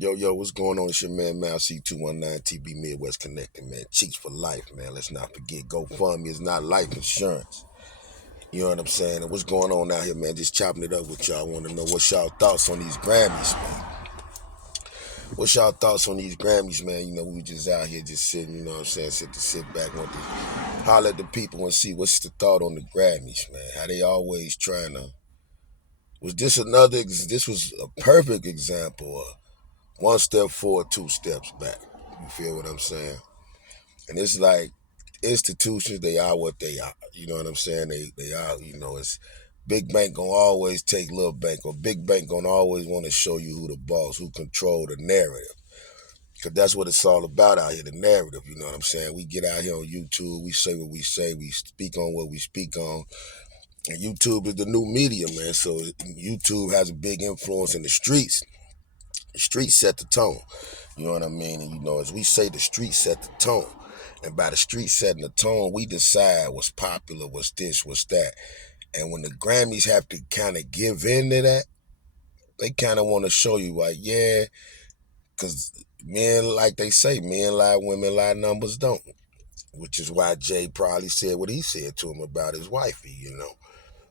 Yo, what's going on? It's your man, Mal C219 TB Midwest Connecting, man. Cheeks for life, man. Let's not forget, GoFundMe is not life insurance. You know what I'm saying? And what's going on out here, man? Just chopping it up with y'all. I want to know what's y'all thoughts on these Grammys, man. What's y'all thoughts on these Grammys, man? You know, we just out here just sitting, you know what I'm saying? Sit back, want to holler at the people and see what's the thought on the Grammys, man. How they always trying to. This was a perfect example of one step forward, two steps back. You feel what I'm saying? And it's like institutions, they are what they are. You know what I'm saying? They are, it's big bank gonna always take little bank, or big bank gonna always want to show you who the boss, who control the narrative. Because that's what it's all about out here, the narrative. You know what I'm saying? We get out here on YouTube, we say what we say, we speak on what we speak on. And YouTube is the new media, man. So YouTube has a big influence in the streets. The streets set the tone. You know what I mean? And as we say, the streets set the tone. And by the street setting the tone, we decide what's popular, what's this, what's that. And when the Grammys have to kind of give in to that, they kind of want to show you, like, yeah, because men, like they say, men lie, women lie, numbers don't. Which is why Jay probably said what he said to him about his wifey,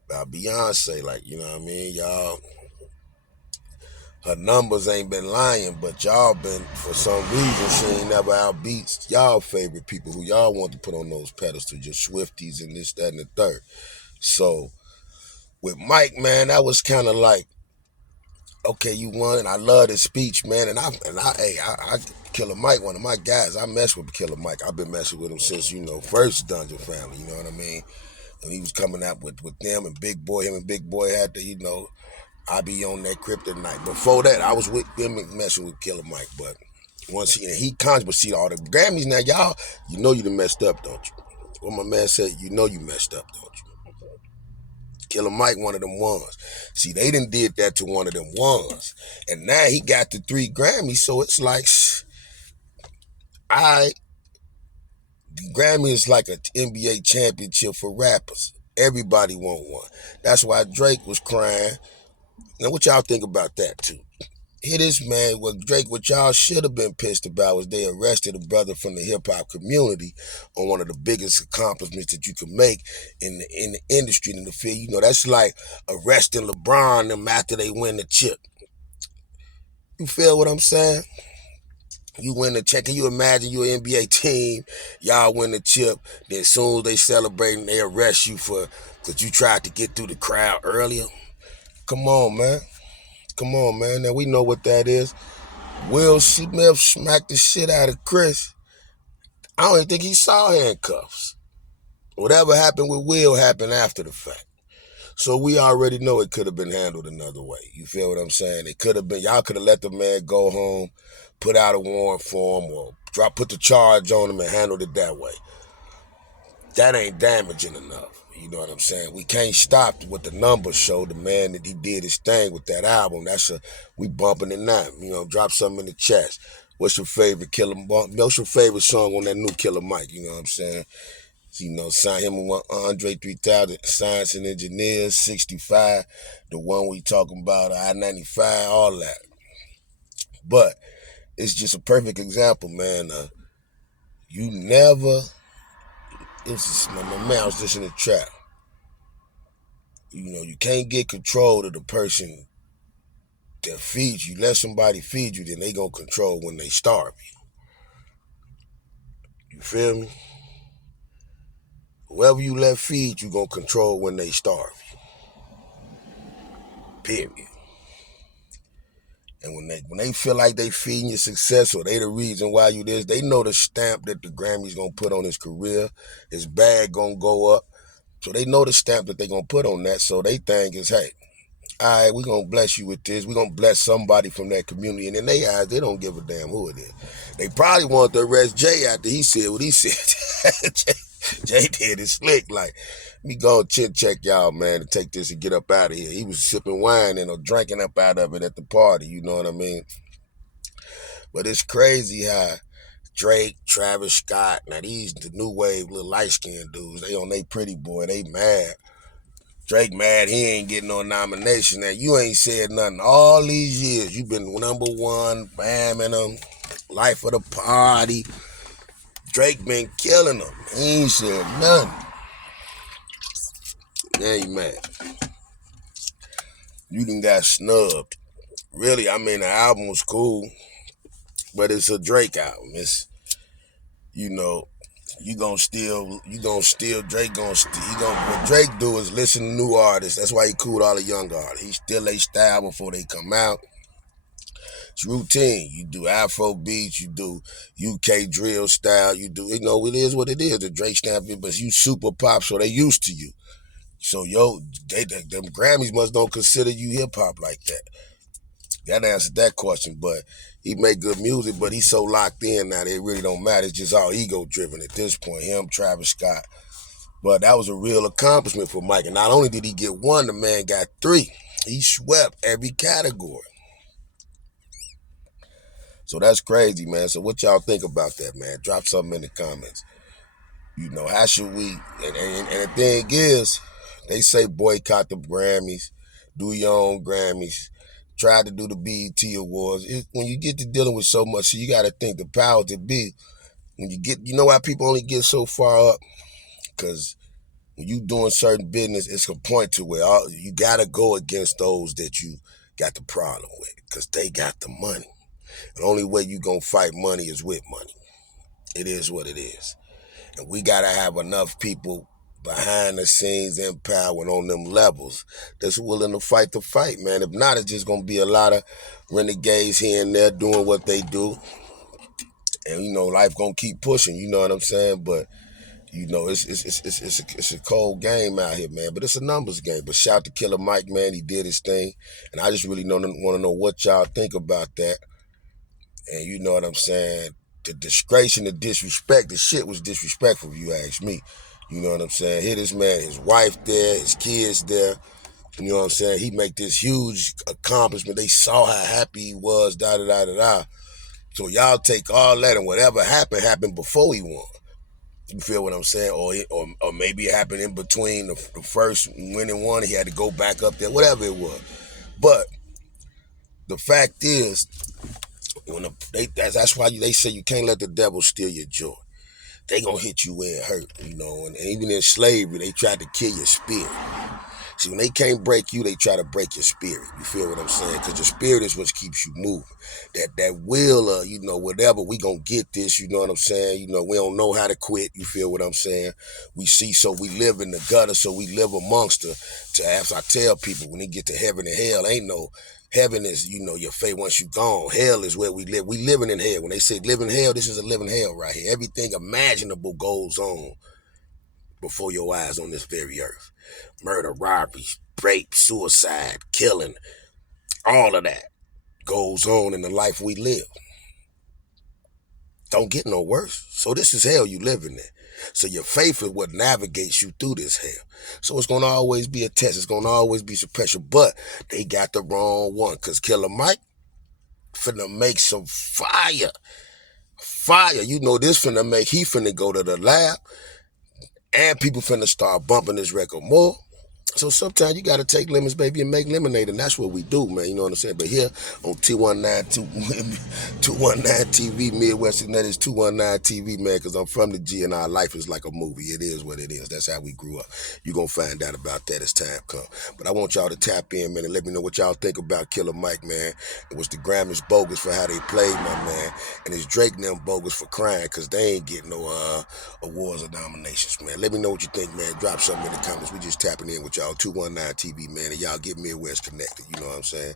about Beyonce. Like, you know what I mean? Y'all, her numbers ain't been lying, but y'all been, for some reason, she ain't never outbeats y'all favorite people who y'all want to put on those pedestals, your Swifties and this, that, and the third. So with Mike, man, that was kind of like, okay, you won. And I love his speech, man. I Killer Mike, one of my guys. I mess with Killer Mike. I've been messing with him since, first Dungeon Family. You know what I mean? When he was coming out with them and Big Boy, him and Big Boy had to, I be on that kryptonite. Before that, I was with them messing with Killer Mike. But once he conscious, but see all the Grammys now, y'all, you done messed up, don't you? What my man said, you messed up, don't you? Killer Mike, one of them ones. See, they done did that to one of them ones. And now he got the 3 Grammys, so it's like, the Grammy is like an NBA championship for rappers. Everybody want one. That's why Drake was crying. Now, what y'all think about that, too? Here this man, what y'all should have been pissed about was they arrested a brother from the hip hop community on one of the biggest accomplishments that you can make in the industry, in the field. That's like arresting LeBron them after they win the chip. You feel what I'm saying? You win the check. Can you imagine you an NBA team, y'all win the chip, then as soon as they celebrating, they arrest you because you tried to get through the crowd earlier? Come on, man. Come on, man. Now we know what that is. Will Smith smacked the shit out of Chris. I don't even think he saw handcuffs. Whatever happened with Will happened after the fact. So we already know it could have been handled another way. You feel what I'm saying? It could have been, y'all could have let the man go home, put out a warrant for him, or put the charge on him and handled it that way. That ain't damaging enough. You know what I'm saying? We can't stop what the numbers show. The man that he did his thing with that album. We bumping it now. Drop something in the chest. What's your favorite What's your favorite song on that new Killer Mike? You know what I'm saying? Sign him with Andre 3000, Science and Engineers, 65, the one we talking about, I-95, all that. But it's just a perfect example, man. You never, my man, I was listening to trap. You can't get control of the person that feeds you. Let somebody feed you, then they gonna control when they starve you. You feel me? Whoever you let feed you, gonna control when they starve you. Period. And when they feel like they feeding your success, or they the reason why you this, they know the stamp that the Grammys gonna put on his career. His bag gonna go up. So they know the stamp that they gonna put on that. So they think is, hey, all right, we gonna bless you with this. We gonna bless somebody from that community. And in their eyes, they don't give a damn who it is. They probably want to arrest Jay after he said what he said. Jay did it slick. Like, me go chin check y'all, man, to take this and get up out of here. He was sipping wine and or drinking up out of it at the party. You know what I mean? But it's crazy how Drake, Travis Scott, now these the new wave little light skinned dudes, they on they pretty boy, they mad Drake mad he ain't getting no nomination. Now, you ain't said nothing all these years. You been #1, bamming them, life of the party. Drake been killing them. He ain't said nothing. Now you mad. You done got snubbed. Really, I mean, the album was cool, but it's a Drake album. It's, you know, what Drake do is listen to new artists. That's why he cool all the young artists. He still they style before they come out. It's routine. You do Afro beats, you do UK drill style, you do, it is what it is. The Drake stamp, but you super pop, so they used to you. So them Grammys must don't consider you hip hop like that. That answered that question, but he make good music, but he's so locked in now that it really don't matter. It's just all ego driven at this point. Him, Travis Scott. But that was a real accomplishment for Mike. And not only did he get one, the man got 3. He swept every category. So that's crazy, man. So what y'all think about that, man? Drop something in the comments. How should we? And the thing is, they say boycott the Grammys, do your own Grammys, try to do the BET Awards. When you get to dealing with so much, you got to think the power to be. When you know why people only get so far up? Because when you doing certain business, it's a point to where you got to go against those that you got the problem with, because they got the money. The only way you going to fight money is with money. It is what it is. And we got to have enough people behind the scenes in power and on them levels that's willing to fight the fight, man. If not, it's just going to be a lot of renegades here and there doing what they do. And, life going to keep pushing, you know what I'm saying? But, it's a cold game out here, man. But it's a numbers game. But shout to Killer Mike, man. He did his thing. And I just really want to know what y'all think about that. And you know what I'm saying? The disgrace and the disrespect, the shit was disrespectful if you ask me. You know what I'm saying? Here this man, his wife there, his kids there. You know what I'm saying? He make this huge accomplishment. They saw how happy he was, da-da-da-da-da. So y'all take all that and whatever happened before he won. You feel what I'm saying? Or maybe it happened in between the first winning one. He had to go back up there, whatever it was. But the fact is, that's why they say you can't let the devil steal your joy. They gonna hit you where it hurt, and even in slavery, they tried to kill your spirit. See, when they can't break you, they try to break your spirit. You feel what I'm saying? Because your spirit is what keeps you moving. That will, whatever, we gonna get this, you know what I'm saying? We don't know how to quit, you feel what I'm saying? So we live in the gutter, so we live amongst as I tell people, when they get to heaven and hell, ain't no, heaven is, your fate once you gone. Hell is where we live. We living in hell. When they say live in hell, this is a living hell right here. Everything imaginable goes on before your eyes on this very earth. Murder, robbery, rape, suicide, killing, all of that goes on in the life we live. Don't get no worse. So this is hell you living in. So your faith is what navigates you through this hell. So it's going to always be a test. It's going to always be some pressure. But they got the wrong one, because Killer Mike finna make some fire. Fire. This he finna go to the lab, and people finna start bumping this record more. So sometimes you got to take lemons, baby, and make lemonade, and that's what we do, man. You know what I'm saying? But here on 219 TV, Midwest, and that is 219 TV, man, because I'm from the G, and our life is like a movie. It is what it is. That's how we grew up. You're going to find out about that as time comes. But I want y'all to tap in, man, and let me know what y'all think about Killer Mike, man. It was the Grammys bogus for how they played, my man, and it's Drake and them bogus for Cryin, because they ain't getting no awards or nominations, man. Let me know what you think, man. Drop something in the comments. We just tapping in with y'all 219 TV, man, and y'all get Midwest connected. You know what I'm saying?